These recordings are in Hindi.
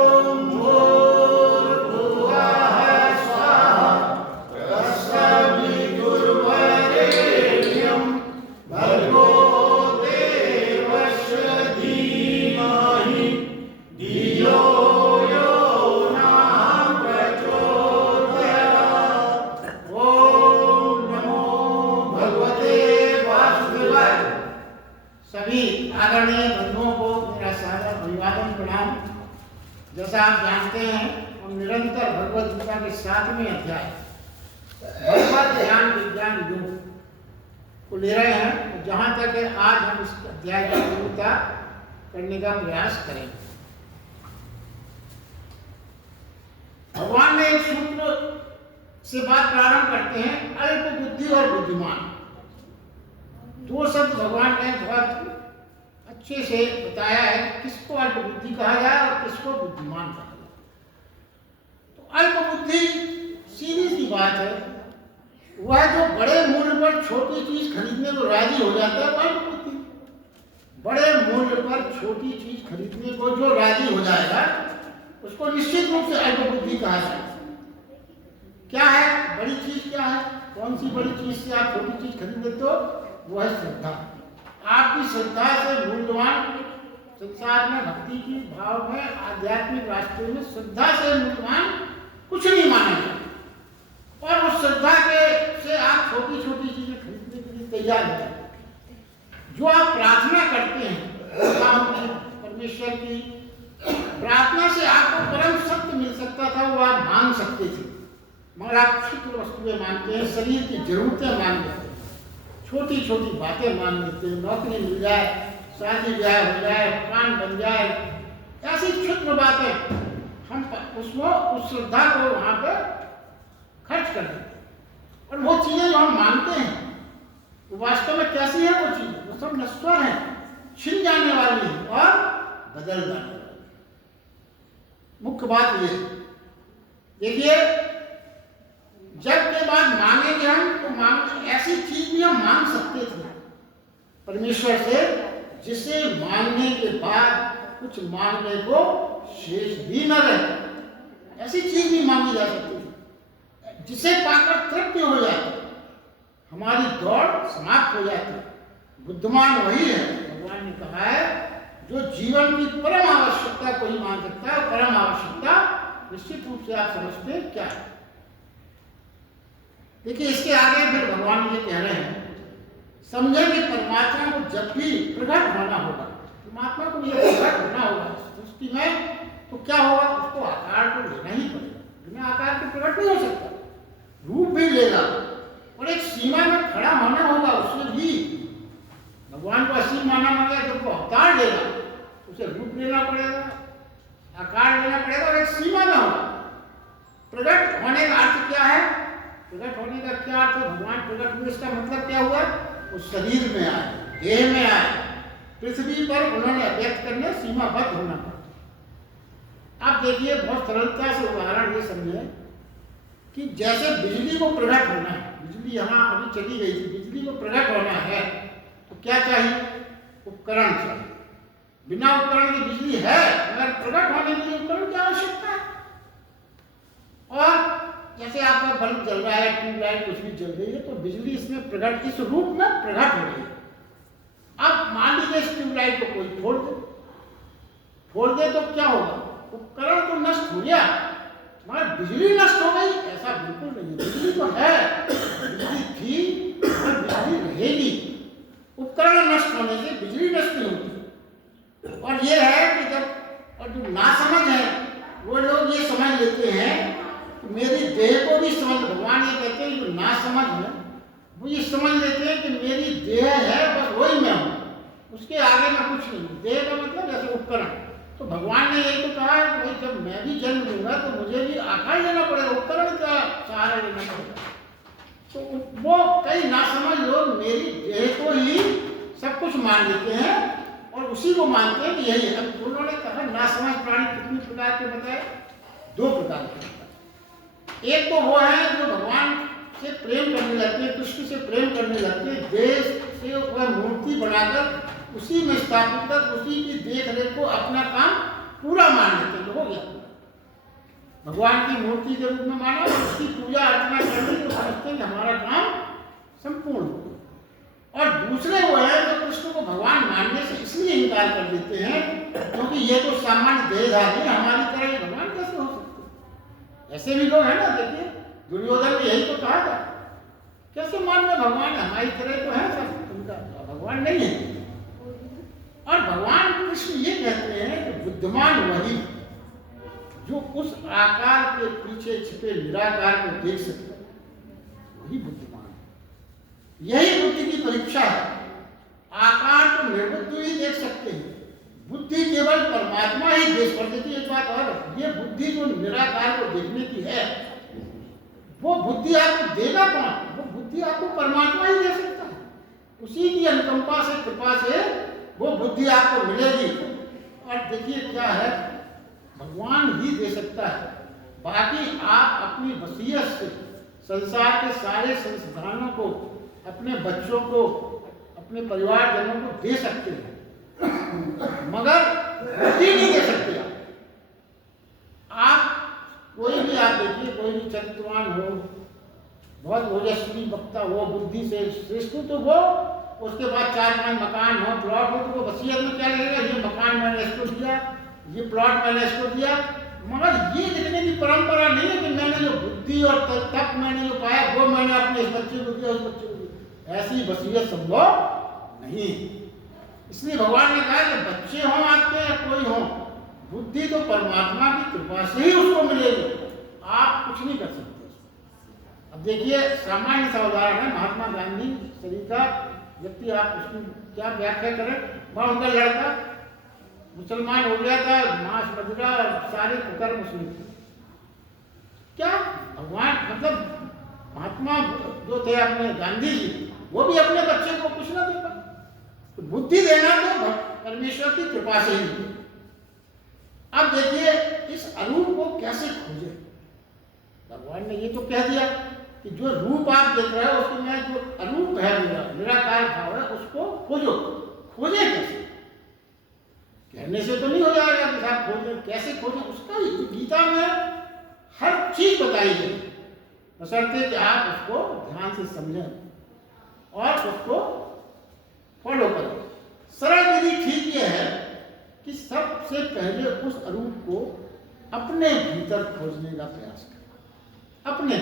ओम भूर्भुवः स्वः तत्सवितुर्वरेण्यं भर्गो देवस्य धीमहि धियो यो नः प्रचोदयात्। ओम नमो भगवते वासुदेवाय। सभी आदरणीय बंधुओं को मेरा सादर अभिवादन प्रणाम। जैसा आप जानते हैं हम निरंतर भगवद गीता के 7वें अध्याय भगवत ज्ञान विज्ञान योग को ले रहे हैं। जहाँ तक है आज हम इस अध्याय की पूर्णता करने का प्रयास करेंगे। भगवान ने एक सूत्र से बात प्रारंभ करते हैं, अल्प बुद्धि और बुद्धिमान। दो शब्द भगवान ने बहुत अच्छे से बताया है कि किसको अल्प बुद्धि कहा जाए और किसको बुद्धिमान कहा जाए। तो अल्प बुद्धि सीधी सी बात है, वह जो बड़े मूल्य पर छोटी चीज खरीदने को राजी हो जाता है वो अल्प बुद्धि। बड़े मूल्य पर छोटी चीज खरीदने को जो राजी हो जाएगा उसको निश्चित रूप से अल्प बुद्धि कहा जाएगा। क्या है बड़ी चीज? क्या है? कौन सी बड़ी चीज से आप छोटी चीज खरीदते हो? वो है श्रद्धा। आपकी श्रद्धा से मूल्यवान संसार में, भक्ति की भाव में, आध्यात्मिक रास्ते में श्रद्धा से मूल्यवान कुछ नहीं माना जाता। और उस श्रद्धा के से आप छोटी छोटी चीजें खरीदने के लिए तैयार हो जाते हैं। जो आप प्रार्थना करते हैं परमेश्वर की प्रार्थना से आपको परम सत्य मिल सकता था, वो आप मांग सकते थे। मगर आप क्षुद्र वस्तुएं मानते हैं, शरीर की जरूरतें मान लेते हैं, छोटी छोटी बातें मान लेते हैं। नौकरी मिल जाए, शादी ब्याह हो जाए, मकान बन जाए, ऐसी क्षुद्र बातें हम उसको उस श्रद्धा को वहाँ पे खर्च कर देते हैं। और वो चीजें जो हम मानते हैं वो वास्तव में कैसी है? वो चीजें वो सब नश्वर हैं, छिन जाने वाली है और बदल जाने वाली। मुख्य बात ये देखिए, जब के बाद मांगेंगे हम तो ऐसी चीज भी हम मांग सकते थे परमेश्वर से जिसे मांगने के बाद कुछ मांगने को शेष भी न रहे। ऐसी चीज भी मांगी जा सकती थी जिसे पाकर तृप्ति हो जाती, हमारी दौड़ समाप्त हो जाती। बुद्धिमान वही है, भगवान ने कहा है, जो जीवन की परम आवश्यकता को ही मान सकता है। परम आवश्यकता निश्चित रूप से आप समझते हैं क्या है। देखिए इसके आगे फिर भगवान ये कह रहे हैं, समझे कि परमात्मा को जब भी प्रकट होना होगा, परमात्मा को ये प्रकट होना होगा सृष्टि में, तो क्या होगा? उसको आकार को लेना ही पड़ेगा। बिना आकार के प्रकट नहीं हो सकता। रूप भी लेगा और एक सीमा में खड़ा होना होगा। उसमें भी भगवान को असीम माना गया। जब वो अवतार लेगा उसे रूप लेना पड़ेगा, आकार लेना पड़ेगा और एक सीमा में होगा। प्रकट होने का अर्थ क्या है? प्रकट होने का क्या अर्थ है? भगवान प्रकट हुए, इसका मतलब क्या हुआ? उस शरीर में आए, देह में आए, पृथ्वी पर उन्होंने व्यक्त करने सीमाबद्ध होना पड़ा। आप देखिए बहुत सरलता से उदाहरण ये समझे कि जैसे बिजली को प्रकट होना है, बिजली यहाँ अभी चली गई थी, बिजली को प्रकट होना है तो क्या चाहिए? उपकरण चाहिए। बिना उपकरण की बिजली है, मगर प्रकट होने के लिए उपकरण की आवश्यकता है। और जैसे आपका बल्ब जल रहा है, ट्यूबलाइट कुछ भी जल रही है, तो बिजली इसमें प्रकट, इस रूप में प्रकट हो रही है। अब मान लीजिए इस ट्यूबलाइट को कोई फोड़ दे तो क्या होगा? उपकरण तो नष्ट हो गया, मगर बिजली नष्ट हो गई ऐसा बिल्कुल नहीं। बिजली तो है, बिजली थी और बिजली रहेगी। उपकरण नष्ट होने से बिजली नष्ट नहीं होती। और ये है कि जब और जो नासमझ है वो लोग ये समझ लेते हैं मेरी देह को भी समझ, भगवान ये कहते हैं जो ना समझ है वो ये समझ लेते हैं कि मेरी देह है, बस वही मैं हूँ, उसके आगे मैं कुछ नहीं। देह का मतलब जैसे उपकरण। तो भगवान ने यही तो कहा है कि भाई जब मैं भी जन्म लूंगा तो मुझे भी आकार लेना पड़ेगा, उपकरण का सहारा लेना पड़ेगा। तो वो कई नासमझ लोग मेरी देह को ही सब कुछ मान लेते हैं और उसी को मानते हैं कि यही है। अब उन्होंने कहा नासमझ प्राणी कितने प्रकार के बताए? 2 प्रकार के। एक तो वो है जो भगवान से प्रेम करने लगते हैं, कृष्ण से प्रेम करने लगते हैं, देश से वह मूर्ति बनाकर उसी में स्थापित कर उसी की देख रेख को अपना काम पूरा मान लेते हैं। हो गया। भगवान की मूर्ति के रूप में माना, उसकी पूजा अर्चना करनी तो समझते हैं कि हमारा काम संपूर्ण हो। और दूसरे वो है जो कृष्ण को भगवान मानने से इसलिए इनकार कर देते हैं क्योंकि ये तो सामान्य देहधारी हमारी तरह ये भगवान कैसे हो सकते। ऐसे भी लोग हैं ना, देखिए दुर्योधन ने यही तो कहा था, कैसे मानना भगवान हमारी तरह तो है सब, उनका भगवान नहीं है। और भगवान कृष्ण ये कहते हैं कि बुद्धिमान वही जो उस आकार के पीछे छिपे निराकार को देख सकता है, वही बुद्धिमान है। यही बुद्धि की परीक्षा है। आकार तो निर्बुद्धि ही देख सकते हैं, बुद्धि केवल परमात्मा ही देख सकती है। एक बात और, ये बुद्धि जो निराकार को देखने की है, वो बुद्धि आपको देगा कौन? वो बुद्धि आपको परमात्मा ही दे सकता है। उसी की अनुकंपा से, कृपा से वो बुद्धि आपको मिलेगी। और देखिए क्या है, भगवान ही दे सकता है, बाकी आप अपनी वसीयत से संसार के सारे संसाधनों को, अपने बच्चों को, अपने परिवारजनों को दे सकते हैं, मगर बुद्धि नहीं दे सकते। आप कोई भी, आप देखिए कोई भी चरित्रवान हो, बहुत ओजस्वी वक्ता हो, बुद्धि से श्रेष्ठ तो वो, उसके बाद 4-5 मकान हो, प्लॉट हो, तो वो वसीयत में क्या लगेगा, ये मकान मैंने इसको दिया, ये प्लॉट मैंने इसको दिया। मगर ये लिखने की परंपरा नहीं है कि मैंने जो बुद्धि और तप मैंने जो पाया वो मैंने अपने इस बच्चे को दिया, उस बच्चे को दिया। ऐसी वसीयत संभव नहीं। इसलिए भगवान ने कहा कि बच्चे हों आपके या कोई हो, बुद्धि तो परमात्मा की कृपा से ही उसको मिलेगी, आप कुछ नहीं कर सकते। अब देखिए सामान्य सा उदाहरण है, महात्मा गांधी शरीर का व्यक्ति, आप उसकी क्या व्याख्या करें। वह उनका लड़का मुसलमान हो गया था, मांस मदिरा और सारे कुकर्म मुस्लिम थे। क्या भगवान, मतलब महात्मा जो थे अपने गांधी जी, वो भी अपने बच्चे को कुछ ना दे पाए। तो बुद्धि देना तो परमेश्वर की कृपा से ही। अब देखिए इस अरूप को कैसे खोजे। भगवान ने ये तो कह दिया कि जो रूप आप देख रहे हो उसमें जो अरूप है, निराकार भाव है, उसको खोजो। खोजे कैसे? कहने से तो नहीं हो जाएगा कि साहब खोजें, कैसे खोजें? उसका गीता में हर चीज बताई गई, बशर्ते कि आप उसको ध्यान से समझें और उसको फॉलो करें। सरल विधि ठीक ये है कि सबसे पहले उस अरूप को अपने भीतर खोजने का प्रयास करें। अपने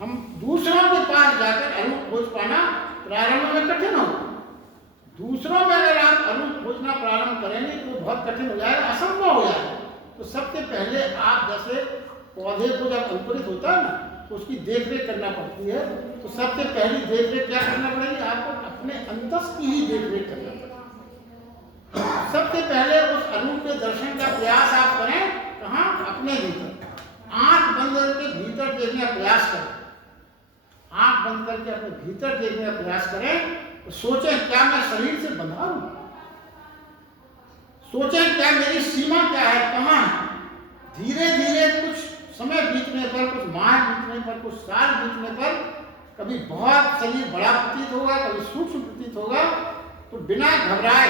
हम दूसरों के पास जाकर अरूप खोज पाना प्रारंभ में कठिन होगा। दूसरों में अगर आप अरूप खोजना प्रारंभ करेंगे तो बहुत कठिन हो जाएगा, असंभव हो जाएगा। तो सबसे पहले आप जैसे पौधे को जब अंकुरित होता है ना, तो उसकी देखरेख करना पड़ती है। तो सबसे पहली देखरेख क्या करना पड़ेगी? आपको अपने अंतस की ही देखरेख करना पड़ेगी। सबसे पहले उस अरूप के दर्शन का प्रयास आप करें, कहाँ? अपने भीतर। आंख बंद करके भीतर देखने का प्रयास करें। आंख बंद करके अपने भीतर देखने का प्रयास करें। तो सोचें, क्या मैं शरीर से बंधा हूं? सोचें, क्या मेरी सीमा क्या है, कहां है? धीरे धीरे कुछ समय बीतने पर, कुछ माह बीतने पर, कुछ साल बीतने पर, कभी बहुत शरीर बड़ा प्रतीत होगा, कभी सूक्ष्म प्रतीत होगा। तो बिना घबराए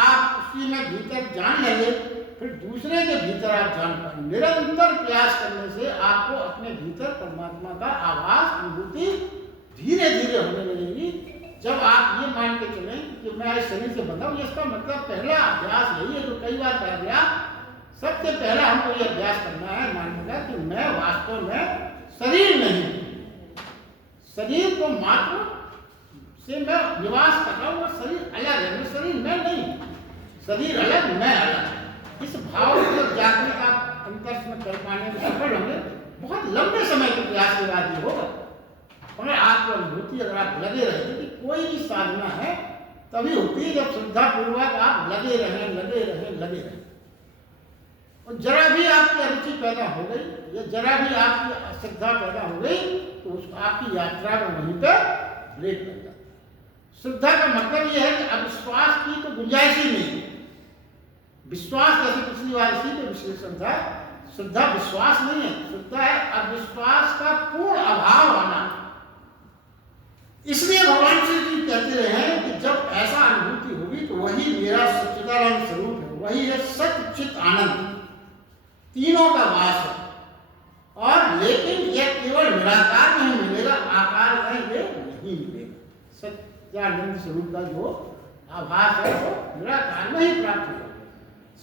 आप उसी में भीतर जान लेंगे, फिर दूसरे के भीतर आप जान पाएंगे। निरंतर प्रयास करने से आपको अपने भीतर परमात्मा का आभास, अनुभूति धीरे धीरे होने लगेगी। जब आप ये मान के चलें कि मैं इस शरीर से बंधा हूं, इसका मतलब पहला अभ्यास यही है जो कई बार कहा गया। सबसे पहला हमको ये अभ्यास करना है मानने का कि मैं वास्तव में शरीर नहीं हूं। शरीर को मात्र से मैं निवास कर रहा हूं, और शरीर अलग है, मैं शरीर मैं नहीं। शरीर अलग, मैं अलग। इस भाव को जागृत आप अंतर्स में कर पाने में सफल होंगे। बहुत लंबे समय के प्रयास के बाद ये होगा। मगर आपको अनुभूति, अगर आप लगे रहेंगे कि कोई भी साधना है तभी होती है जब श्रद्धापूर्वक आप लगे रहें, लगे रहें, लगे रहें। और जरा भी आपकी अरुचि पैदा हो गई या जरा भी आपकी अश्रद्धा पैदा हो गई तो उस आपकी यात्रा में वहीं पर ब्रेक लग जाता है। श्रद्धा का मतलब यह है कि अविश्वास की तो गुंजाइश ही नहीं। विश्वास, जैसे पिछली बार इसी पे विश्लेषण था, श्रद्धा विश्वास नहीं है, श्रद्धा है अविश्वास का पूर्ण अभाव आना। इसलिए भगवान श्री जी कहते रहे हैं कि जब ऐसा अनुभूति होगी तो वही मेरा सच्चिदानंद स्वरूप है, वही है सच्चित आनंद। तीनों का वास है। और लेकिन यह केवल निराकार में ही मिलेगा, आकार में ये नहीं मिलेगा। सत्यानंद स्वरूप का जो आभास है वो निराकार में ही प्राप्त होगा।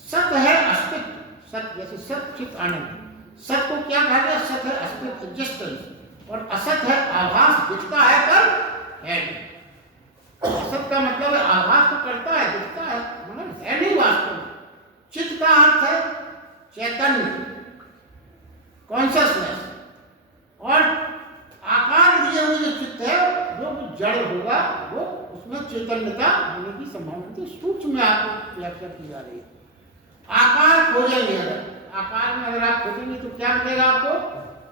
सत है अस्तित्व, सत जैसे सत चित आनंद। सत को क्या कहा गया? सत है अस्तित्व, एग्जिस्टेंस, और असत है आभास, दिखता है पर है नहीं। असत का मतलब है आभास तो करता है, दिखता है, मतलब है नहीं वास्तव में। चित्त का अर्थ है चैतन्य, कॉन्शियसनेस, और आकार दिए हुए जो चित्त है जो जड़ होगा वो उसमें चैतन्यता होने की संभावना है। सूक्ष्म में आपको व्याख्या की जा रही है। आकार खोजेंगे, अगर आकार में अगर आप खोजेंगे तो क्या मिलेगा आपको?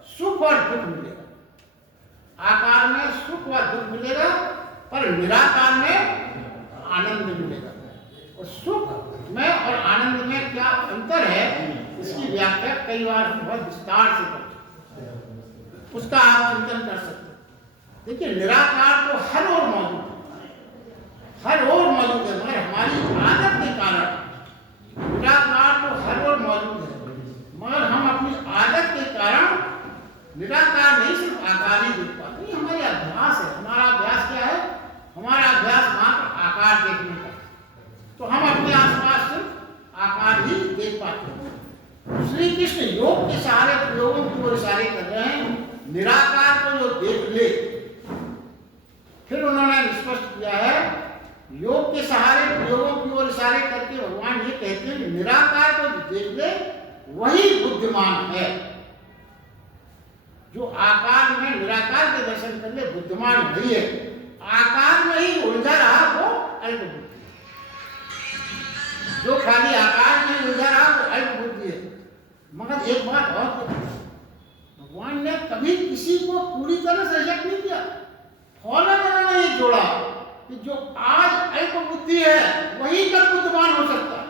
सुख और दुख मिलेगा। आकार में सुख व दुख मिलेगा, पर निराकार में आनंद मिलेगा। और सुख में और आनंद में क्या अंतर है, इसकी व्याख्या कई बार हम बहुत विस्तार से कर सकते हैं, उसका आप चिंतन कर सकते हैं। देखिए, निराकार तो हर ओर मौजूद है, हर ओर मौजूद है, मगर हमारी आदत के कारण निराकार तो हर ओर मौजूद है, मगर हम अपनी आदत के कारण निराकार नहीं, सिर्फ आकार ही देख पाते हैं। हमारे अभ्यास है, हमारा अभ्यास क्या है? हमारा अभ्यास मात्र आकार देखने का, तो हम अपने आसपास सिर्फ आकार ही देख पाते हैं। श्री कृष्ण योग के सारे प्रयोगों की ओर इशारे कर रहे हैं। निराकार को जो देख ले, फिर उन्होंने स्पष्ट किया है, योग के सहारे प्रयोगों की ओर इशारे करके भगवान ये कहते हैं निराकार को जो देख ले वही बुद्धिमान है। जो आकार में निराकार के दर्शन कर ले बुद्धिमान नहीं है। आकार में ही उलझा रहा वो अल्प बुद्धि, जो खाली आकार में उलझा रहा वो अल्प बुद्धि है। मगर एक बात और, भगवान ने कभी किसी को पूरी तरह से रिजेक्ट नहीं किया। फौरन उन्होंने ये जोड़ा कि जो आज अल्प बुद्धि है वही कल बुद्धिमान हो सकता है।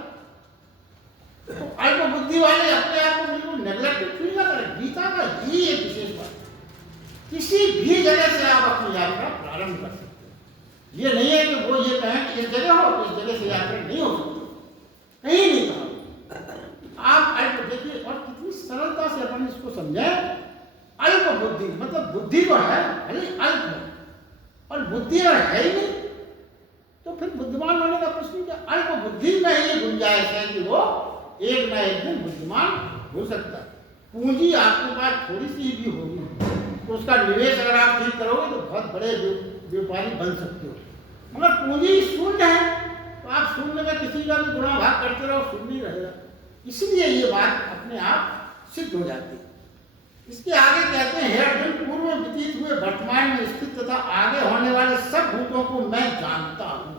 तो अल्प बुद्धि वाले अपने आप को बिल्कुल नेग्लेक्ट नहीं करें। गीता का यही एक विशेष बात, किसी भी जगह से आप अपनी यात्रा प्रारंभ कर सकते हैं। ये नहीं है कि वो ये कहें कि इस जगह हो, इस जगह से यात्रा नहीं हो सकती, कहीं नहीं कहा। आप अल्प देखिए, और कितनी सरलता से अपन इसको समझे। अल्प बुद्धि मतलब बुद्धि तो है, अरे अल्प है, और बुद्धि अगर है ही नहीं तो फिर बुद्धिमान होने का प्रश्न क्या? अल्प बुद्धि में ही गुंजाइश है कि वो एक ना एक दिन बुद्धिमान हो सकता है। पूंजी आपके पास थोड़ी सी भी होगी तो उसका निवेश अगर आप ठीक करोगे तो बहुत बड़े व्यापारी बन सकते हो। मगर पूंजी शून्य है तो आप शून्य में किसी का भी गुणा भाग करते रहो, शून्य ही रहेगा। इसलिए ये बात अपने आप सिद्ध हो जाती है। इसके आगे कहते हैं, हे अर्जुन, पूर्व में व्यतीत हुए वर्तमान में स्थित तथा आगे होने वाले सब भूतों को मैं जानता हूं,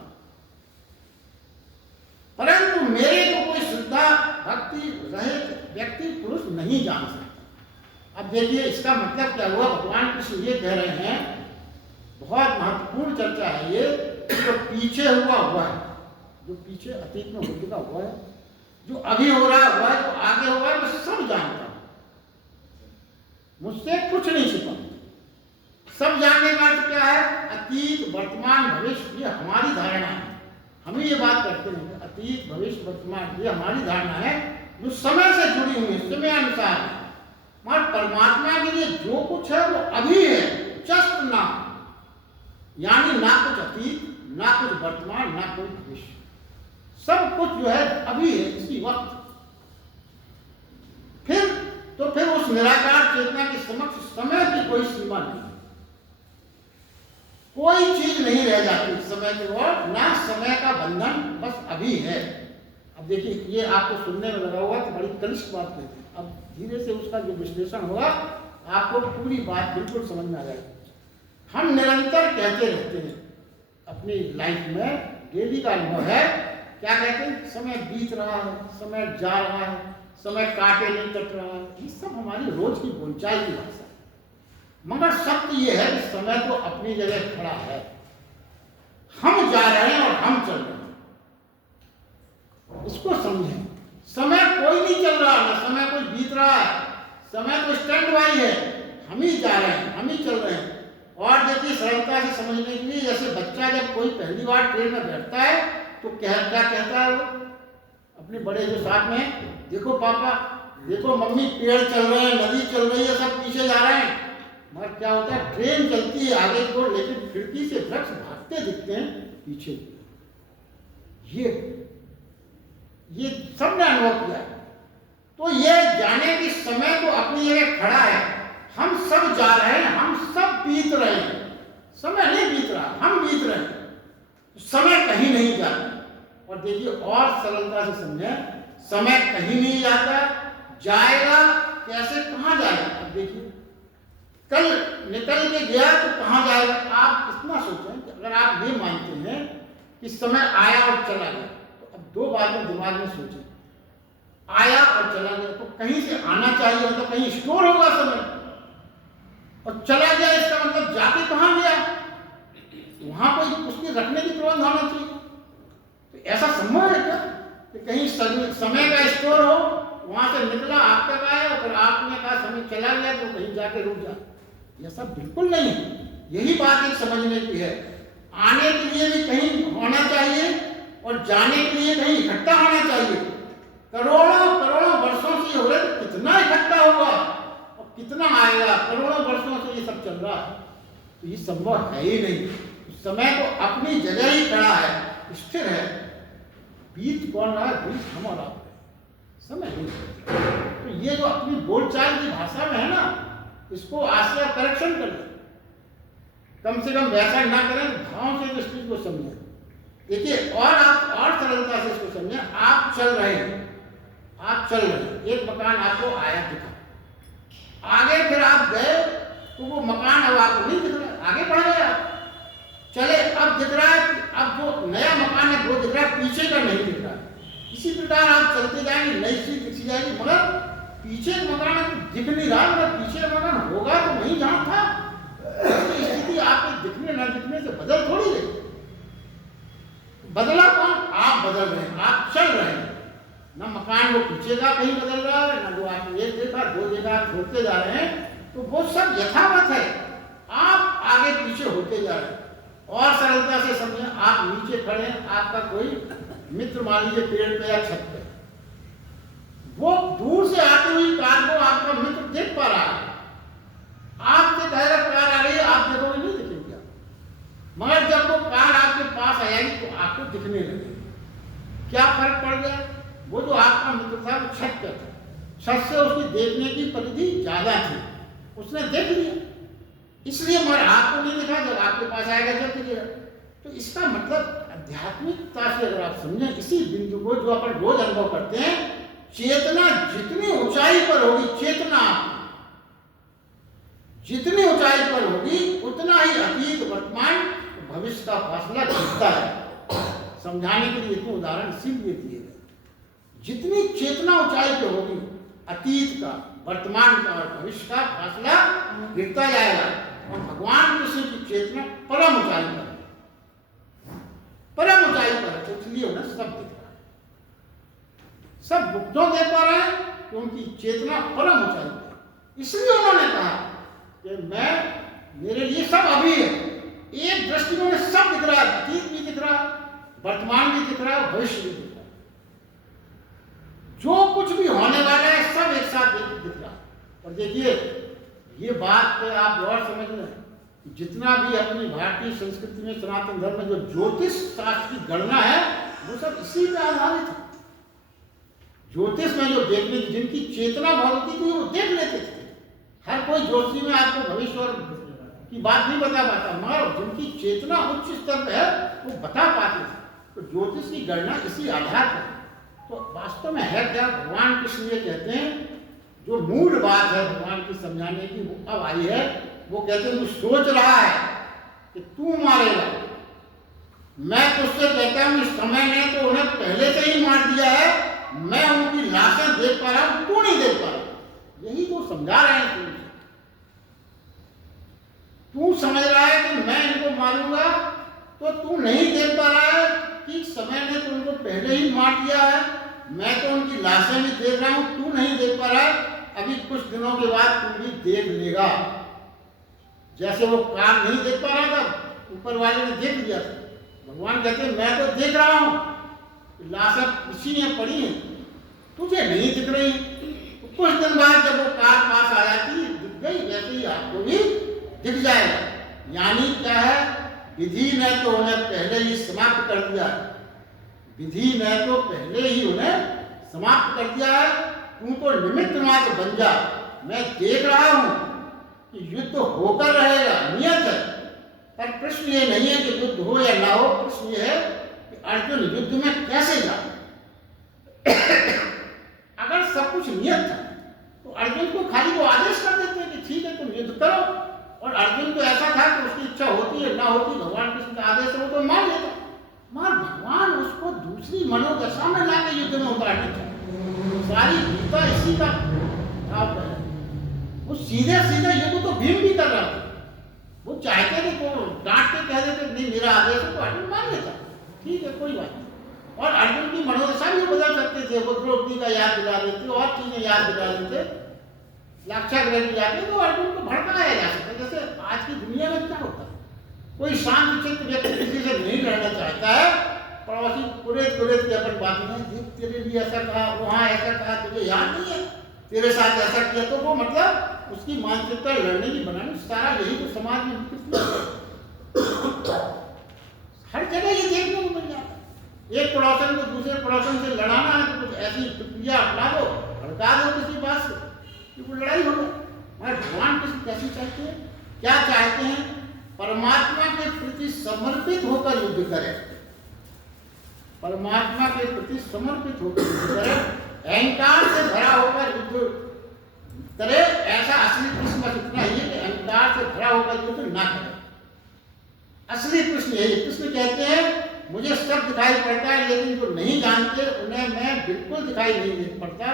परंतु मेरे को कोई श्रद्धा भक्ति रहित व्यक्ति पुरुष नहीं जान सकता। अब देखिए इसका मतलब क्या हुआ? भगवान कृष्ण ये कह रहे हैं, बहुत महत्वपूर्ण चर्चा है ये, जो पीछे हुआ है, जो पीछे अतीत में हो चुका हुआ है, जो अभी हो रहा हुआ है, जो आगे होगा है, मैं सब जानता हूं, मुझसे कुछ नहीं छिपा। सब जानने का अर्थ क्या है? अतीत वर्तमान भविष्य, ये हमारी धारणा है। हम ये बात करते हैं अतीत भविष्य वर्तमान, ये हमारी धारणा है जो समय से जुड़ी हुई है, समय अनुसार है। मगर परमात्मा के लिए जो कुछ है वो अभी है, जस्ट नाउ, यानी ना कुछ अतीत, ना कुछ वर्तमान, ना कोई भविष्य, सब कुछ जो है अभी है, इसी वक्त। फिर उस निराकार चेतना के समक्ष समय की कोई सीमा नहीं, कोई चीज नहीं रह जाती समय की ओर, ना समय का बंधन, बस अभी है। अब देखिए ये आपको सुनने में लगा हुआ कि बड़ी कनिष्ठ बात कहते हैं, अब धीरे से उसका जो विश्लेषण होगा आपको पूरी बात बिल्कुल समझ में आ जाएगी। हम निरंतर कहते रहते हैं अपनी लाइफ में, डेली का अनुभव है, क्या कहते हैं? समय बीत रहा है, समय जा रहा है, समय काटे नहीं कट रहा है। ये सब हमारी रोज की बोलचाल की भाषा है। मगर सत्य ये है कि समय तो अपनी जगह खड़ा है, हम जा रहे हैं और हम चल रहे हैं, इसको समझें। समय कोई नहीं चल रहा, ना समय कोई बीत रहा है, समय तो स्टैंड बाई है, हम ही जा रहे हैं, हम ही चल रहे हैं। और देखिए सरलता से समझने के लिए, जैसे बच्चा जब कोई पहली बार ट्रेन में बैठता है तो क्या कहता है वो अपने बड़े जो साथ में, देखो पापा देखो मम्मी, पेड़ चल रहे हैं, नदी चल रही है, सब पीछे जा रहे हैं, मगर क्या होता है, ट्रेन चलती है आगे की ओर, लेकिन खिड़की से वृक्ष भागते दिखते हैं पीछे। ये सबने अनुभव किया है। तो ये जाने की समय तो अपनी जगह खड़ा है, हम सब जा रहे हैं, हम सब बीत रहे हैं, समय नहीं बीत रहा, हम बीत रहे हैं, समय कहीं नहीं जाता। और देखिए और सरलता से समझें, समय कहीं नहीं जाता, जाएगा कैसे, कहां जाएगा। अब देखिए कल निकल के गया तो कहां जाएगा। आप इतना सोचें कि अगर आप ये मानते हैं कि समय आया और चला गया, तो अब दो बातें दिमाग में सोचें, आया और चला गया, तो कहीं से आना चाहिए, मतलब कहीं स्टोर होगा समय, और चला गया इसका मतलब जाके कहां गया, वहां कोई उसके रखने की प्रबंध होना चाहिए। तो ऐसा संभव है क्या कि कहीं समय का स्टोर हो, वहां से निकला आप तक आया, और आपने कहा समय चला गया तो कहीं जाके रुक जा, यह सब बिल्कुल नहीं है। यही बात एक समझने की है, आने के लिए भी कहीं होना चाहिए और जाने के लिए कहीं इकट्ठा होना चाहिए। करोड़ों करोड़ों वर्षों से हो रहे, तो कितना इकट्ठा होगा और कितना आएगा, करोड़ों वर्षों से ये सब चल रहा है, तो ये संभव है ही नहीं। समय तो अपनी जगह ही खड़ा है, स्थिर है, बीत कौन रहा है, बीत हम और आप, समय नहीं। तो ये जो अपनी बोलचाल की भाषा में है ना, इसको आज से करेक्शन कर लें, कम से कम वैसा ना करें, भाव से इस चीज को समझें। देखिए और आप और सरलता से इसको समझें, आप चल रहे हैं, आप चल रहे हैं, एक मकान आपको आया दिखा, आगे फिर आप गए तो वो मकान अब आपको नहीं दिख रहा, आगे बढ़ गए आप, चले अब दिख रहा है, अब जो नया मकान है वो दिख रहा है, पीछे का नहीं दिख रहा है। इसी प्रकार आप चलते जाएंगे, नई चीज दिखी जाएगी, मगर पीछे मकान दिख नहीं रहा, मगर पीछे मकान होगा तो वहीं जहां था। स्थिति आपके दिखने न दिखने से बदल थोड़ी है, बदला कौन, आप बदल रहे हैं, आप चल रहे हैं, न मकान वो पीछे का कहीं बदल रहा है, न वो आपने एक देखा दो देखा, आप छोड़ते जा रहे हैं, तो वो सब यथावत है, आप आगे पीछे होते जा रहे हैं। और सरलता से समझें, आप नीचे खड़े हैं, आपका कोई मित्र मान लीजिए पेड़ पे या छत पे, वो दूर से आती हुई कार को आपका मित्र देख पा रहा है, आपसे डायरेक्ट कार आ रही है, आप देखोगे नहीं दिखेंगे, मगर जब वो कार आपके पास आएगी तो आपको दिखने लगेगी। क्या फर्क पड़ गया, वो जो आपका मित्र था वो छत पे था, छत से उसकी देखने की परिधि ज्यादा थी, उसने देख लिया, इसलिए मगर आपको नहीं दिखा, जब आपके पास आएगा जब दिखेगा। तो इसका मतलब आध्यात्मिकता से अगर आप समझें इसी बिंदु को, जो अपन रोज अनुभव करते हैं, चेतना जितनी ऊंचाई पर होगी, चेतना जितनी ऊंचाई पर होगी, उतना ही अतीत वर्तमान भविष्य का फासला गिरता है। समझाने के लिए इतने उदाहरण इसीलिए दिए गए, जितनी चेतना ऊंचाई पर होगी, अतीत का वर्तमान का और भविष्य का फासला गिरता जाएगा। और भगवान कृष्ण की चेतना परम ऊंचाई पर, परम ऊंचाई पर, तो इसलिए उन्हें सब दिख रहा है, सब बुद्धों देख पा रहे हैं कि उनकी चेतना परम ऊंचाई पर। इसलिए उन्होंने कहा कि मैं, मेरे लिए सब अभी है, एक दृष्टि में सब दिख रहा है, अतीत भी दिख रहा है, वर्तमान भी दिख रहा है, भविष्य भी दिख रहा है, जो कुछ भी होने वाला है सब एक साथ दिख रहा है। और देखिए ये बात आप और समझ लें, जितना भी अपनी भारतीय संस्कृति में, सनातन धर्म में जो ज्योतिष शास्त्र की गणना है, वो सब इसी पे आधारित है। ज्योतिष में जो देखने, जिनकी चेतना बहुत थी वो देख लेते थे। हर कोई ज्योतिषी में आपको भविष्य और की बात नहीं बता पाता, मगर जिनकी चेतना उच्च स्तर पर है वो बता पाते थे। तो ज्योतिष की गणना इसी आधार पर। तो वास्तव में है क्या, भगवान कृष्ण ये कहते हैं, जो मूल बात है भगवान की समझाने की वो अब आई है। वो कहते हैं, तू सोच रहा है कि तू मारेगा, मैं तुझसे कहता हूं समय ने तो उन्हें पहले से ही मार दिया है, मैं उनकी लाशें देख पा रहा हूं, तू नहीं देख पा रहा। यही तो समझा रहे हैं, तू समझ रहा है कि मैं इनको मारूंगा, तो तू नहीं देख पा रहा है कि समय ने तो उनको पहले ही मार दिया है, मैं तो उनकी लाशें भी देख रहा हूं, तू नहीं देख पा रहा है। अभी कुछ दिनों के बाद तू भी देख लेगा। जैसे वो कार नहीं देख पा रहा था, ऊपर वाले ने देख लिया था। भगवान कहते हैं, मैं तो देख रहा हूं, लाशें इसी में पड़ी हैं, तुझे नहीं दिख रही, तो दिख जाएगा। यानी क्या है, विधि ने तो उन्हें पहले ही समाप्त कर दिया है, विधि ने तो पहले ही उन्हें समाप्त कर दिया है। तू तो निमित्त मात्र बन जा। मैं देख रहा हूं कि युद्ध होकर रहेगा, नियत है, पर प्रश्न ये नहीं है कि युद्ध हो या ना हो, प्रश्न ये है कि अर्जुन युद्ध में कैसे जाए। अगर सब कुछ नियत था तो अर्जुन को खाली वो आदेश कर देते हैं कि ठीक है तुम युद्ध करो, और अर्जुन को ऐसा था कि उसकी इच्छा होती है ना होती, भगवान कृष्ण का आदेश है वो तो मान लेता, मगर भगवान उसको दूसरी मनोदशा में लाकर युद्ध में उतारना चाहते। सारी गीता इसी का भाव है। वो सीधे सीधे युद्ध तो भीम भी कर रहा था, वो चाहते थे तो डांट के कह देते नहीं मेरा आदेश है, तो अर्जुन मान लेता, ठीक है कोई बात नहीं। और अर्जुन की मनोदशा भी बदल सकते थे, वो द्रौपदी का याद दिला देते और चीजें याद दिला देते, लाक्षागृह की याद, तो अर्जुन को भड़काया जा सकता है। जैसे आज की दुनिया में क्या होता है, कोई शांत चित्त व्यक्ति किसी से नहीं रहना चाहता है, पड़ोसी कुरेद की अपन बातें, तेरे लिए ऐसा कहा, वहां ऐसा कहा, तुझे याद नहीं है, तेरे साथ ऐसा किया, तो वो मतलब उसकी मानसिकता लड़ने की बनानी, सारा यही तो समाज में हर जगह ये देखने को मिल जाता है। एक पड़ोसन को दूसरे पड़ोसन से लड़ाना है तो कुछ ऐसी प्रक्रिया अपना दो, भड़का दो किसी बात से, कि वो लड़ाई हो गई। मगर भगवान किसी कैसी चाहते हैं, क्या चाहते हैं, परमात्मा के प्रति समर्पित होकर युद्ध करें, परमात्मा के प्रति समर्पित होकर युद्ध करें, अहंकार से भरा होकर युद्ध करे। ऐसा असली कृष्ण का सूचना है कि अहंकार से भरा होकर युद्ध ना करे। असली कृष्ण यही, कृष्ण कहते हैं मुझे सब दिखाई पड़ता है, लेकिन जो नहीं जानते उन्हें मैं बिल्कुल दिखाई नहीं पड़ता।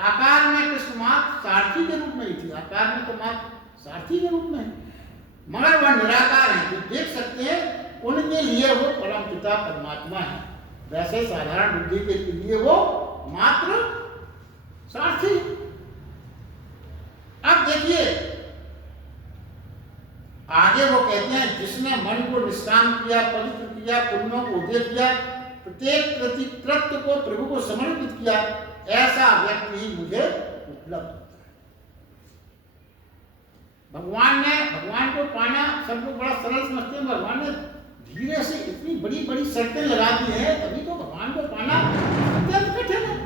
आकार में कृष्ण मात्र सारथी के रूप में ही थी, आकार में तो मात्र सारथी के रूप में है, मगर वह निराकार है, जो देख सकते हैं उनके लिए वो परम पिता परमात्मा है। वैसे साधारण बुद्धि के लिए वो मात्र सारथी। अब देखिए आगे वो कहते हैं जिसने मन को निष्काम किया, पवित्र किया, पुण्यों को उदय किया, प्रत्येक कृत्य को प्रभु को समर्पित किया, ऐसा व्यक्ति ही मुझे उपलब्ध होता है। भगवान को पाना सब लोग बड़ा सरल समझते हैं, भगवान ने धीरे से इतनी बड़ी बड़ी शर्तें लगा दी है, तभी तो भगवान को पाना अत्यंत कठिन है।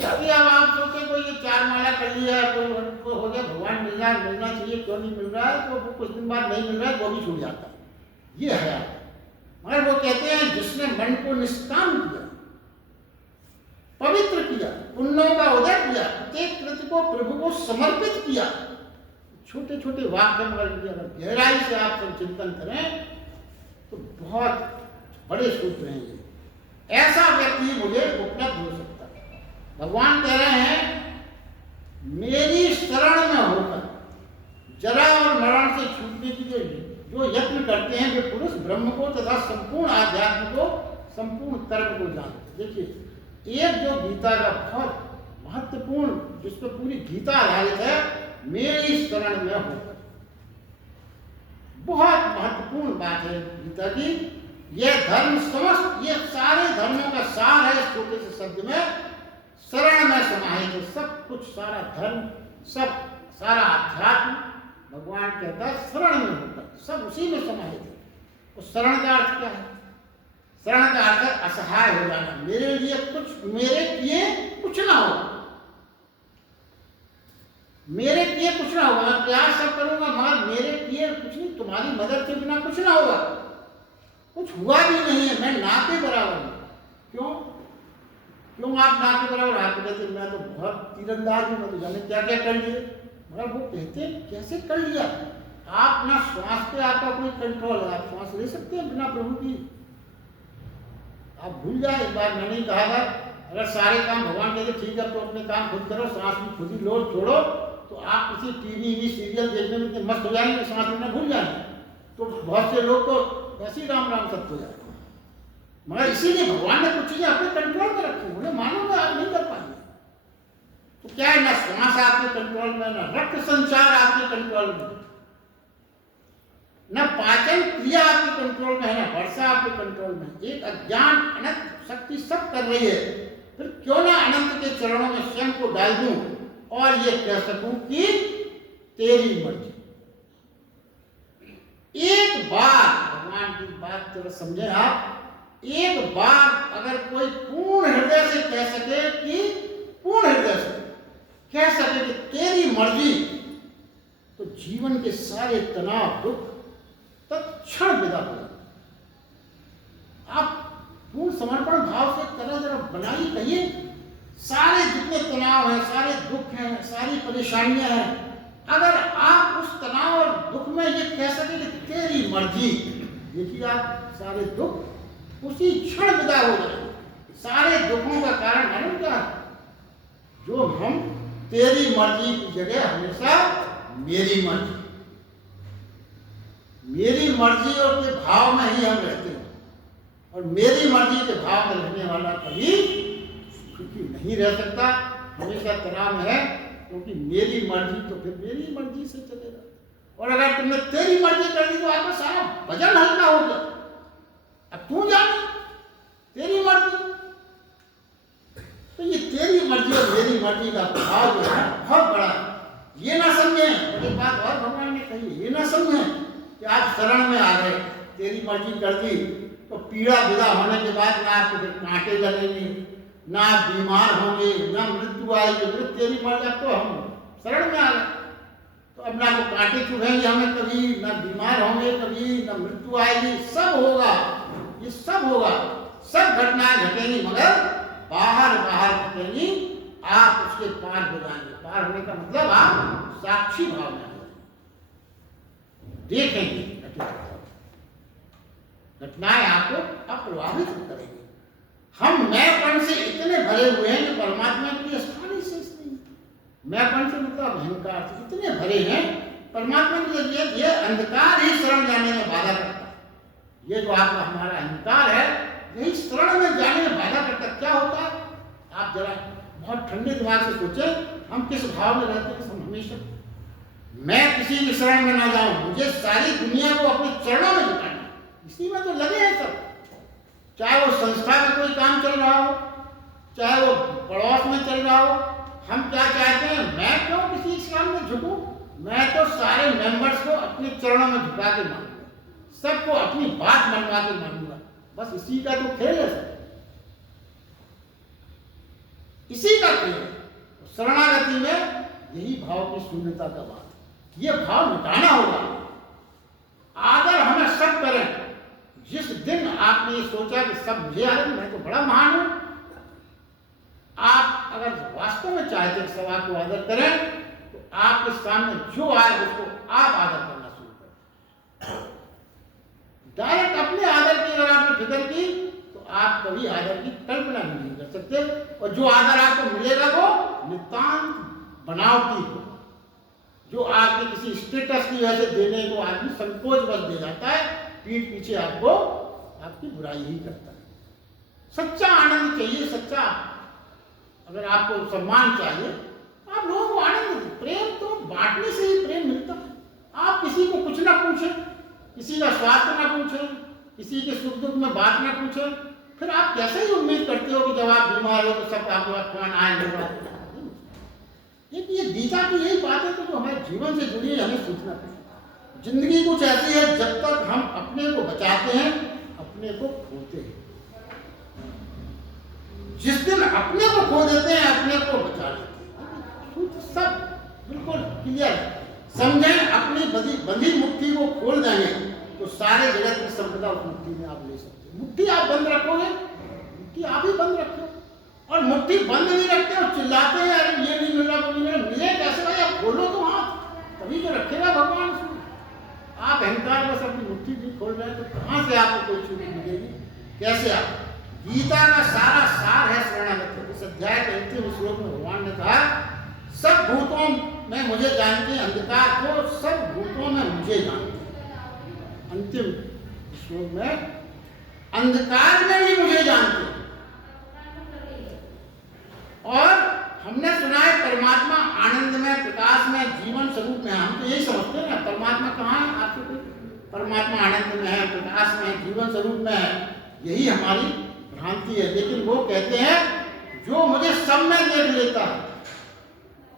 अब आप सोचे कोई ये 4 माला कर लिया, कोई हो गया, भगवान मिलना चाहिए, क्यों नहीं मिल रहा है, तो वो कुछ दिन बाद नहीं मिल रहा है, वो भी छूट जाता है, ये है। मगर वो कहते हैं जिसने मन को निष्काम किया, पवित्र किया, पुण्यों का उदय किया, प्रत्येक कृत्य को प्रभु को समर्पित किया। छोटे छोटे वाक्य मगर अगर गहराई से आप सब चिंतन करें तो बहुत बड़े सूत्र हैं ये। ऐसा व्यक्ति मुझे उपलब्ध हो सकता है। भगवान कह रहे हैं मेरी शरण में होकर जरा और मरण से छूटने की जो यत्न करते हैं वे पुरुष ब्रह्म को तथा संपूर्ण आध्यात्म को, संपूर्ण कर्म को जानते। देखिए एक जो गीता का बहुत महत्वपूर्ण, जिस पर पूरी गीता आधारित है, मेरी शरण में होकर, बहुत महत्वपूर्ण बात है गीता की। यह धर्म समस्त, ये सारे धर्मों का सार है इस छोटे से शब्द में, शरण में समाहित है सब कुछ, सारा धर्म, सब सारा अध्यात्म भगवान कहता है शरण में होकर, सब उसी में समाहित है। तो शरण का अर्थ क्या है? शरण का अर्थ है असहाय हो जाना, मेरे लिए कुछ, मेरे किए कुछ ना हो, मेरे किए कुछ ना होगा, मैं प्रयास सब करूंगा मगर मेरे किए कुछ नहीं, तुम्हारी मदद के बिना कुछ ना होगा, कुछ हुआ भी नहीं है, मैं ना के बराबर हूं। क्यों आप ना के बराबर? आप कहते मैं तो बहुत तीरंदाज हूं, मैं तो जाने क्या क्या कर लिए, मगर वो कहते कैसे कर लिया? आप ना श्वास पे आपका कोई कंट्रोल है, आप श्वास ले सकते हैं बिना प्रभु की? आप भूल जाए, एक बार मैंने ही कहा था अगर सारे काम भगवान कहते ठीक है तो अपने काम खुद करो, सांस भी खुद ही लो छोड़ो, तो आप किसी टीवी सीरियल देखने में इतने मस्त हो जाएंगे, सांस लेना भूल जाएंगे। तो बहुत से लोग तो ऐसे ही राम राम सब हो जाएंगे। मगर इसीलिए भगवान ने कुछ चीजें अपने कंट्रोल में रखी, उन्हें मालूम है आप नहीं कर पाएंगे। तो क्या है, ना श्वास आपके कंट्रोल में, ना रक्त संचार आपके कंट्रोल में, न पाचन क्रिया आपके कंट्रोल में है, ना वर्षा आपके कंट्रोल में। एक अज्ञान अनंत शक्ति सब कर रही है, फिर क्यों ना अनंत के चरणों में स्वयं को डाल दूं और ये कह सकूं कि तेरी मर्जी, एक बार भगवान की बात जरा समझे आप, एक बार अगर कोई पूर्ण हृदय से कह सके कि पूर्ण हृदय से कह सके कि तेरी मर्जी, तो जीवन के सारे तनाव दुख तत्क्षण विदा हो जाते। आप पूर्ण समर्पण भाव से तरह जरा बनाइए, कहिए सारे जितने तनाव हैं, सारे दुख हैं, सारी परेशानियां हैं, अगर आप उस तनाव और दुख में ये कह सके कि तेरी मर्जी, देखिए आप सारे दुख उसी क्षण विदा हो जाएंगे। सारे दुखों का कारण मालूम क्या है? जो हम तेरी मर्जी की जगह हमेशा मेरी मर्जी, मेरी मर्जी और के भाव में ही हम रहते हैं, और मेरी मर्जी के भाव में रहने वाला कभी सुखी नहीं रह सकता, हमेशा तनाव में है, क्योंकि मेरी मर्जी तो फिर मेरी मर्जी से चलेगा। और अगर तुमने तेरी मर्जी कर दी तो आपका सारा वजन हल्का हो गया। अब तू जाने तेरी मर्जी, तो ये तेरी मर्जी और मेरी मर्जी का भाव जो है बहुत बड़ा है। ये ना समझे, एक बात और भगवान ने कही, ये ना समझे कि आप शरण में आ गए, तेरी मर्जी कर दी तो पीड़ा विदा होने के बाद ना आपको कांटे लगेंगे, ना आप बीमार होंगे, ना मृत्यु आएगी। तेरी मर्जी, अब तो हम शरण में आ गए तो अब ना को कांटे चुभेंगे हमें कभी, ना बीमार होंगे कभी, ना मृत्यु आएगी, सब होगा, ये सब होगा, सब घटनाएं घटेंगी, मगर बाहर बाहर घटेंगी, आप उसके पार हो जाएंगे। पार होने का मतलब आप साक्षी भाव में देखेंगे, घटनाएं आपको अप्रभावित करेंगी। हम मैंपन से इतने भरे हुए हैं कि परमात्मा के लिए स्थान ही शेष नहीं। मैंपन से मतलब अहंकार से इतने भरे हैं, परमात्मा के लिए ये अंधकार ही शरण जाने में बाधा करता है। ये जो आपका हमारा अहंकार है, यही शरण में जाने में बाधा करता है। क्या होता है, आप जरा बहुत ठंडे दिमाग से सोचें, हम किस भाव में रहते हैं? हम हमेशा मैं किसी की शरण में ना जाऊं, मुझे सारी दुनिया को अपने चरणों में झुकाना, इसी में तो लगे हैं सब। चाहे वो संस्था में कोई काम चल रहा हो, चाहे वो पड़ोस में चल रहा हो, हम क्या चाहते हैं? मैं क्यों किसी के सामने झुकूं? मैं तो सारे मेंबर्स को अपने चरणों में झुका के मानूंगा, सबको अपनी बात मनवा के मानूंगा। बस इसी का तो खेल है सर, इसी का खेल है। शरणागति में यही भाव की शून्यता का बात, ये भाव मिटाना होगा। आदर हमें सब करें। जिस दिन आपने ये सोचा कि सब मुझे आदर, मैं तो बड़ा महान हूं, आप अगर वास्तव में चाहते हैं सब आपको आदर करें, तो आपके सामने जो आए उसको आप आदर करना शुरू करें। डायरेक्ट अपने आदर की अगर आपने फिक्र की तो आप कभी आदर की कल्पना नहीं कर सकते, और जो आदर आपको मिलेगा वो नितांत बनावटी हो, जो आपके किसी स्टेटस की वजह से देने को आदमी संकोच बस दे जाता है, पीठ पीछे आपको आपकी बुराई ही करता है। सच्चा आनंद चाहिए, सच्चा अगर आपको सम्मान चाहिए, आप लोगों को आनंद दें। प्रेम तो बांटने से ही प्रेम मिलता है। आप किसी को कुछ ना पूछें, किसी का स्वास्थ्य ना पूछें, किसी के सुख दुख में बात ना पूछें, फिर आप कैसे ही उम्मीद करते हो कि जब आप बीमार हो तो सब आपको अपमान आएंगे? ये गीता की यही बात है, तो जो हमारे जीवन से जुड़ी है, हमें सीखना पड़ेगा। जिंदगी कुछ ऐसी है, जब तक हम अपने को बचाते हैं, अपने को खोते हैं। जिस दिन अपने को खो देते हैं, अपने को बचा लेते हैं। सब बिल्कुल क्लियर है। समझें, अपनी बंधी मुट्ठी को खोल देंगे तो सारे जगत की संपदा उस मुट्ठी में आप ले सकते हैं। मुट्ठी आप बंद रखोगे, मुट्ठी आप ही बंद रखो, और मुट्ठी बंद नहीं रखते और चिल्लाते हैं अरे ये नहीं मिल रहा, वो नहीं मिल रहा, मिले कैसे भाई? आप खोलो तो हाथ, तभी तो रखेगा भगवान उसमें। आप अहंकार बस अपनी मुट्ठी नहीं खोल रहे तो कहाँ से आपको कोई चीज मिलेगी? कैसे आप? गीता का सारा सार है शरणागति। इस अध्याय के अंतिम श्लोक में भगवान ने कहा, सब भूतों में मुझे जानते हैं, अंधकार को सब भूतों में मुझे जानते हैं। अंतिम श्लोक में अंधकार में भी मुझे जानते हैं। और हमने सुना है परमात्मा आनंद में, प्रकाश में, जीवन स्वरूप में। हम तो यही समझते हैं ना, परमात्मा कहाँ है? आपसे कोई परमात्मा आनंद में है, प्रकाश में, जीवन स्वरूप में है, यही हमारी भ्रांति है। लेकिन वो कहते हैं जो मुझे सब में देख लेता है,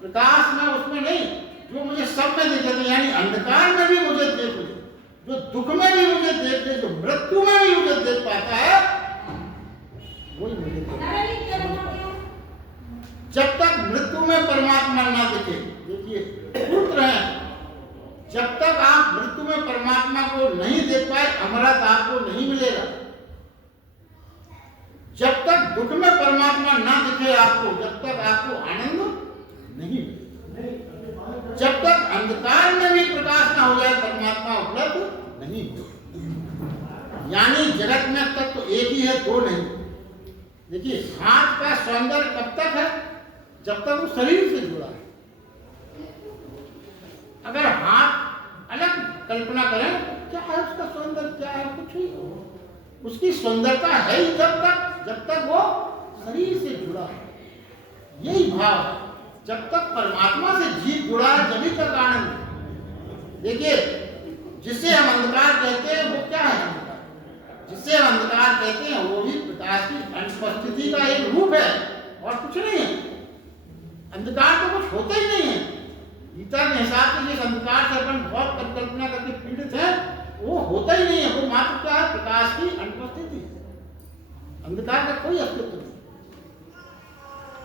प्रकाश में उसमें नहीं, जो मुझे सब में देख लेता है, यानी अंधकार में भी मुझे देख ले, जो दुख में भी मुझे देख ले, जो मृत्यु में भी मुझे देख पाता है, वही मुझे देख। जब तक मृत्यु में परमात्मा ना दिखे, देखिए पुत्र हैं, जब तक आप मृत्यु में परमात्मा को नहीं देख पाए, अमृत आपको नहीं मिलेगा। जब तक दुख में परमात्मा ना दिखे आपको, जब तक आपको आनंद नहीं मिलेगा। जब तक अंधकार में भी प्रकाश ना हो जाए, परमात्मा उपलब्ध नहीं हो। यानी जगत में तत्व तो एक ही है, दो नहीं। देखिए हाथ का सौंदर्य कब तक है? जब तक वो शरीर से जुड़ा है। अगर हाथ अलग कल्पना करें, क्या है उसका सौंदर्य, क्या है? कुछ नहीं। उसकी सुंदरता है ही जब तक वो शरीर से जुड़ा है। यही भाव है। जब तक परमात्मा से जीव जुड़ा है, जभी तक आनंद है। देखिए जिसे हम अंधकार कहते हैं, वो क्या है अंधकार? जिसे हम अंधकार कहते हैं, वो भी प्रकाश की अनुपस्थिति का एक रूप है और कुछ नहीं है। अंधकार तो कुछ होता ही नहीं है। गीता के हिसाब से जिस अंधकार से अपन बहुत परिकल्पना करके पीड़ित है, वो होता ही नहीं है। वो मात्र क्या है? प्रकाश की अनुपस्थिति है। अंधकार का कोई अस्तित्व नहीं।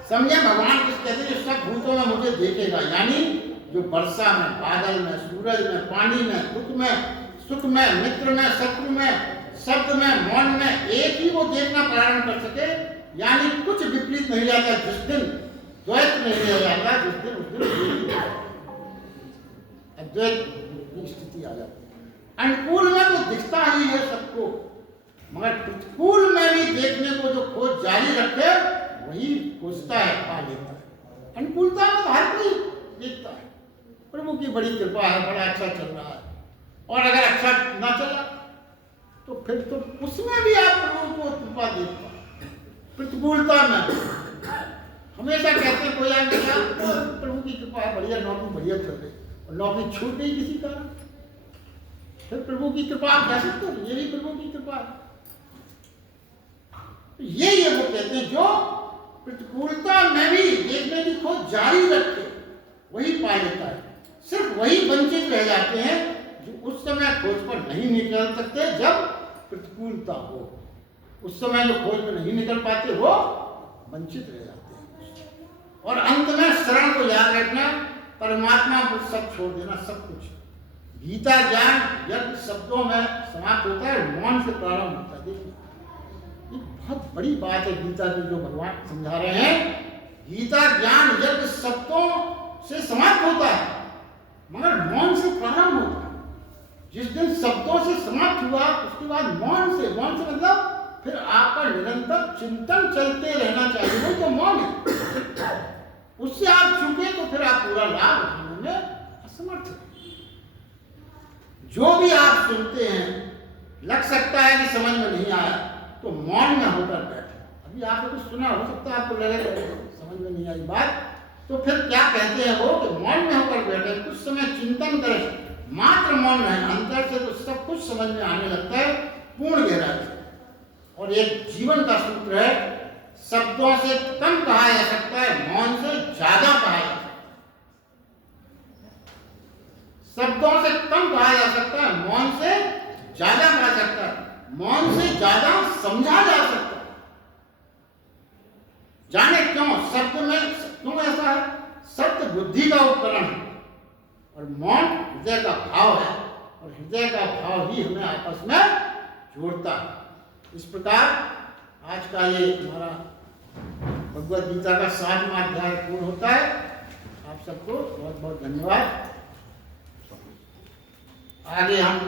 समझे? भगवान किस कहते हैं? सब भूतों में मुझे देखेगा, यानी जो वर्षा में, बादल में, सूरज में, पानी में, दुख में, सुख में, मित्र में, शत्रु में, शब्द में, मौन में, एक ही वो देखना प्रारंभ कर सके। यानी कुछ विपरीत नहीं जाता। जिस दिन द्वैत नहीं हो जाता, जिस दिन उस दिन अद्वैत की स्थिति आ जाती है। अनुकूल में तो दिखता ही है सबको, मगर प्रतिकूल में भी देखने को जो खोज जारी रखे, वही खोजता है, पा लेता है। अनुकूलता में तो हर कोई देखता है, प्रभु की बड़ी कृपा है, बड़ा अच्छा चल रहा है। और अगर अच्छा ना चला तो फिर तो उसमें भी आप प्रभु को कृपा देख पाए। प्रतिकूलता में हमेशा कहते कोई आगे प्रभु की कृपा है, बढ़िया नौकरी बढ़िया चल रही, और नौकरी छूट गई किसी कारण, फिर प्रभु की कृपा आप कह सकते हो? ये भी प्रभु की कृपा है। यही है, वो कहते हैं जो प्रतिकूलता में भी देखने की खोज जारी रखे, वही पा लेता है। सिर्फ वही वंचित रह जाते हैं जो उस समय खोज पर नहीं निकल सकते, जब प्रतिकूलता हो। उस समय जो खोज में नहीं निकल पाते, वो वंचित रह जाते हैं। और अंत में शरण को याद रखना, परमात्मा को सब छोड़ देना, सब कुछ। गीता ज्ञान यज्ञ शब्दों में समाप्त होता है, मौन से प्रारंभ होता है। देखिए ये बहुत बड़ी बात है गीता की जो भगवान समझा रहे हैं। गीता ज्ञान यज्ञ शब्दों से समाप्त होता है, मगर मौन से प्रारंभ होता है। जिस दिन शब्दों से समाप्त हुआ, उसके बाद मौन से मतलब फिर आपका निरंतर चिंतन चलते रहना चाहिए, वो तो मौन है। उससे आप चुके तो फिर आप पूरा लाभ उठाने में असमर्थ हैं। जो भी आप सुनते हैं, लग सकता है कि समझ में नहीं आया, तो मौन में होकर बैठे। अभी आपने कुछ सुना, हो सकता है आपको लगे समझ में नहीं आई बात, तो फिर क्या कहते हैं वो कि मौन में होकर बैठे, कुछ समय चिंतन करें, मात्र मौन रहे। अंतर से तो सब कुछ समझ में आने लगता है पूर्ण गहराई से। और एक जीवन का सूत्र है, शब्दों से कम कहा जा सकता है, मौन से ज्यादा कहा जा सकता है। शब्दों से कम कहा जा सकता है, मौन से ज्यादा कहा जा सकता है। मौन से ज्यादा समझा जा सकता है। जाने क्यों? शब्द में क्यों ऐसा है? शब्द बुद्धि का उपकरण है और मौन हृदय का भाव है, और हृदय का भाव ही हमें आपस में जोड़ता है। इस प्रकार आज का ये हमारा भगवद गीता का 7वां अध्याय पूर्ण होता है। आप सबको बहुत बहुत धन्यवाद। आगे हम